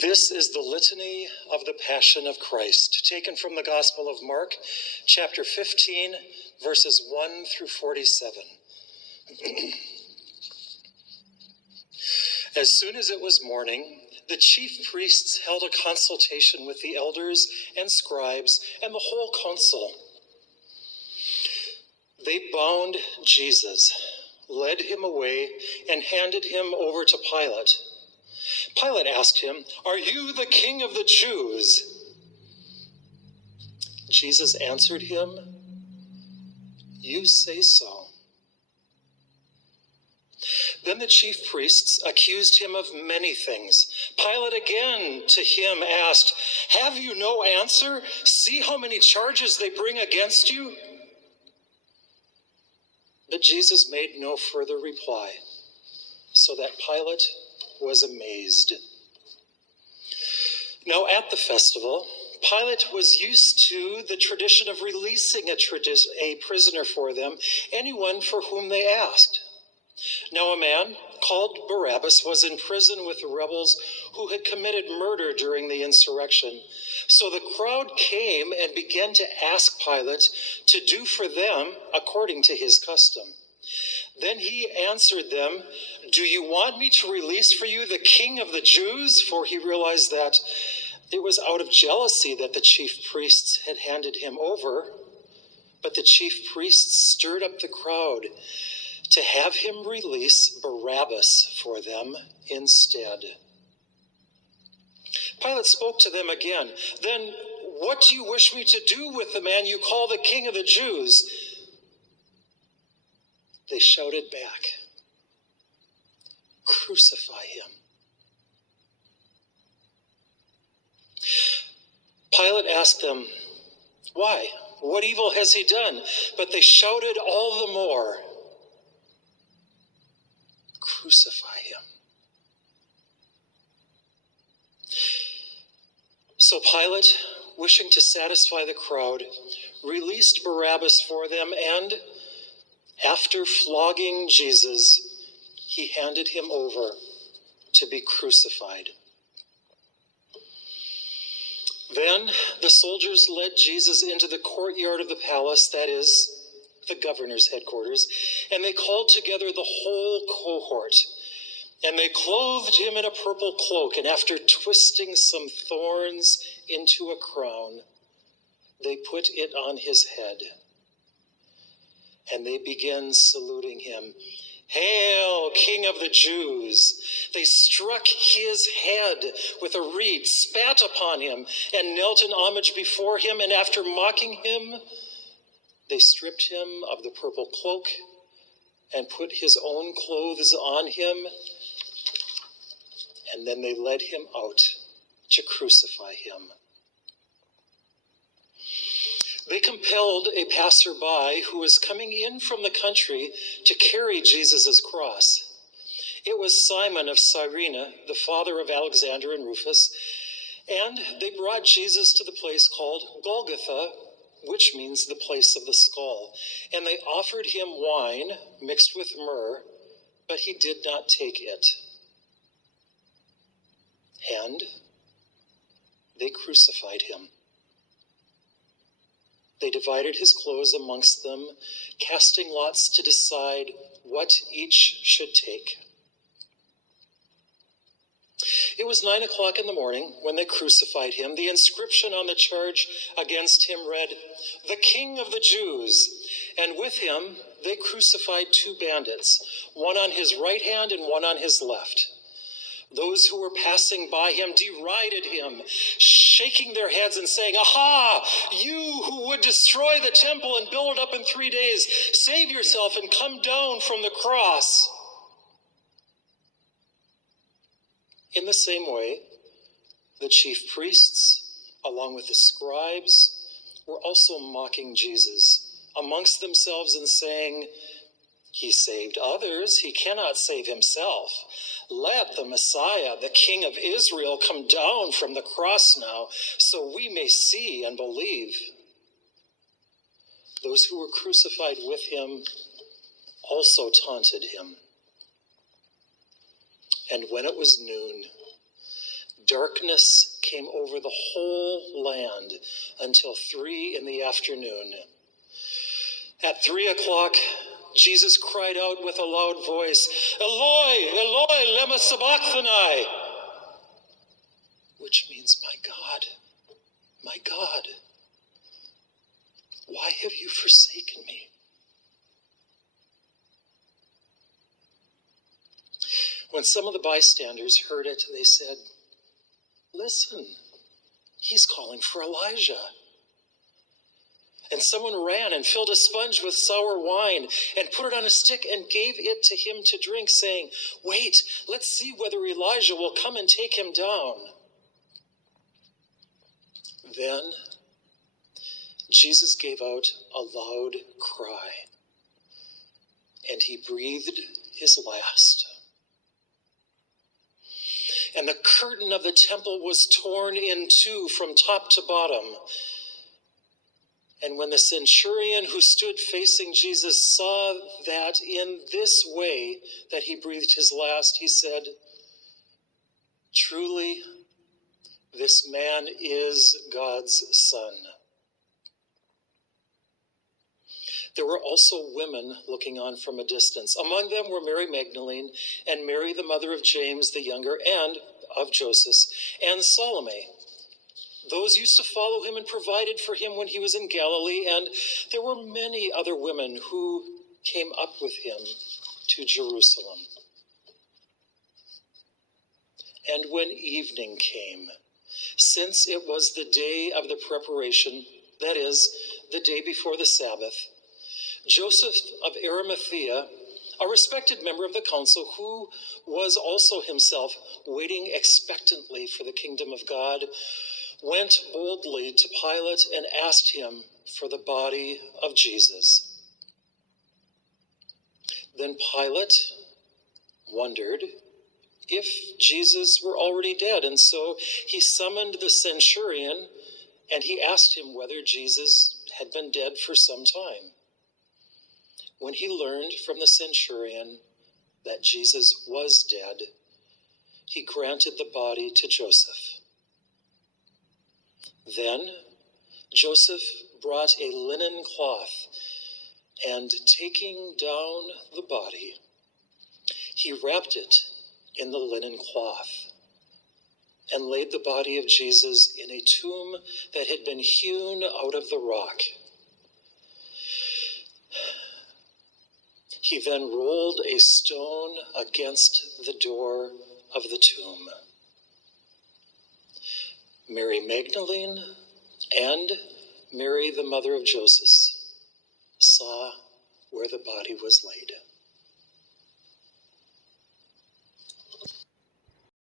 This is the Litany of the Passion of Christ, taken from the Gospel of Mark, chapter 15, verses 1 through 47. As soon as it was morning, the chief priests held a consultation with the elders and scribes and the whole council. They bound Jesus, led him away, and handed him over to Pilate. Pilate asked him, "Are you the king of the Jews?" Jesus answered him, "You say so." Then the chief priests accused him of many things. Pilate again to him asked, "Have you no answer? See how many charges they bring against you." But Jesus made no further reply, so that Pilate was amazed. Now at the festival, Pilate was used to the tradition of releasing a prisoner for them, anyone for whom they asked. Now a man called Barabbas was in prison with the rebels who had committed murder during the insurrection. So the crowd came and began to ask Pilate to do for them according to his custom. Then he answered them, "Do you want me to release for you the king of the Jews?" For he realized that it was out of jealousy that the chief priests had handed him over. But the chief priests stirred up the crowd to have him release Barabbas for them instead. Pilate spoke to them again. "Then what do you wish me to do with the man you call the king of the Jews?" They shouted back, "Crucify him." Pilate asked them, "Why? What evil has he done?" But they shouted all the more, "Crucify him." So Pilate, wishing to satisfy the crowd, released Barabbas for them, and after flogging Jesus, he handed him over to be crucified. Then the soldiers led Jesus into the courtyard of the palace, that is, the governor's headquarters, and they called together the whole cohort. And they clothed him in a purple cloak, and after twisting some thorns into a crown, they put it on his head. And they began saluting him, "Hail, King of the Jews!" They struck his head with a reed, spat upon him, and knelt in homage before him. And after mocking him, they stripped him of the purple cloak and put his own clothes on him. And then they led him out to crucify him. They compelled a passerby who was coming in from the country to carry Jesus' cross. It was Simon of Cyrene, the father of Alexander and Rufus, and they brought Jesus to the place called Golgotha, which means the place of the skull. And they offered him wine mixed with myrrh, but he did not take it. And they crucified him. They divided his clothes amongst them, casting lots to decide what each should take. It was 9 o'clock in the morning when they crucified him. The inscription on the charge against him read, "The King of the Jews." And with him they crucified two bandits, one on his right hand and one on his left. Those who were passing by him derided him, shaking their heads and saying, "Aha! You who would destroy the temple and build it up in 3 days, save yourself and come down from the cross." In the same way, the chief priests, along with the scribes, were also mocking Jesus amongst themselves and saying, "He saved others, he cannot save himself. Let the Messiah, the King of Israel, come down from the cross now, so we may see and believe." Those who were crucified with him also taunted him. And when it was noon, darkness came over the whole land until 3 p.m. At 3 o'clock, Jesus cried out with a loud voice, "Eloi, Eloi, lema sabachthani," which means, my God, why have you forsaken me?" When some of the bystanders heard it, they said, "Listen, he's calling for Elijah." And someone ran and filled a sponge with sour wine and put it on a stick and gave it to him to drink, saying, "Wait, let's see whether Elijah will come and take him down." Then Jesus gave out a loud cry, and he breathed his last. And the curtain of the temple was torn in two from top to bottom. And when the centurion who stood facing Jesus saw that in this way that he breathed his last, he said, "Truly, this man is God's Son." There were also women looking on from a distance. Among them were Mary Magdalene and Mary, the mother of James the younger and of Joseph, and Salome. Those used to follow him and provided for him when he was in Galilee, and there were many other women who came up with him to Jerusalem. And when evening came, since it was the day of the preparation, that is, the day before the Sabbath, Joseph of Arimathea, a respected member of the council, who was also himself waiting expectantly for the kingdom of God, went boldly to Pilate and asked him for the body of Jesus. Then Pilate wondered if Jesus were already dead, and so he summoned the centurion and he asked him whether Jesus had been dead for some time. When he learned from the centurion that Jesus was dead, he granted the body to Joseph. Then Joseph brought a linen cloth, and taking down the body, he wrapped it in the linen cloth and laid the body of Jesus in a tomb that had been hewn out of the rock. He then rolled a stone against the door of the tomb. Mary Magdalene and Mary, the mother of Joseph, saw where the body was laid.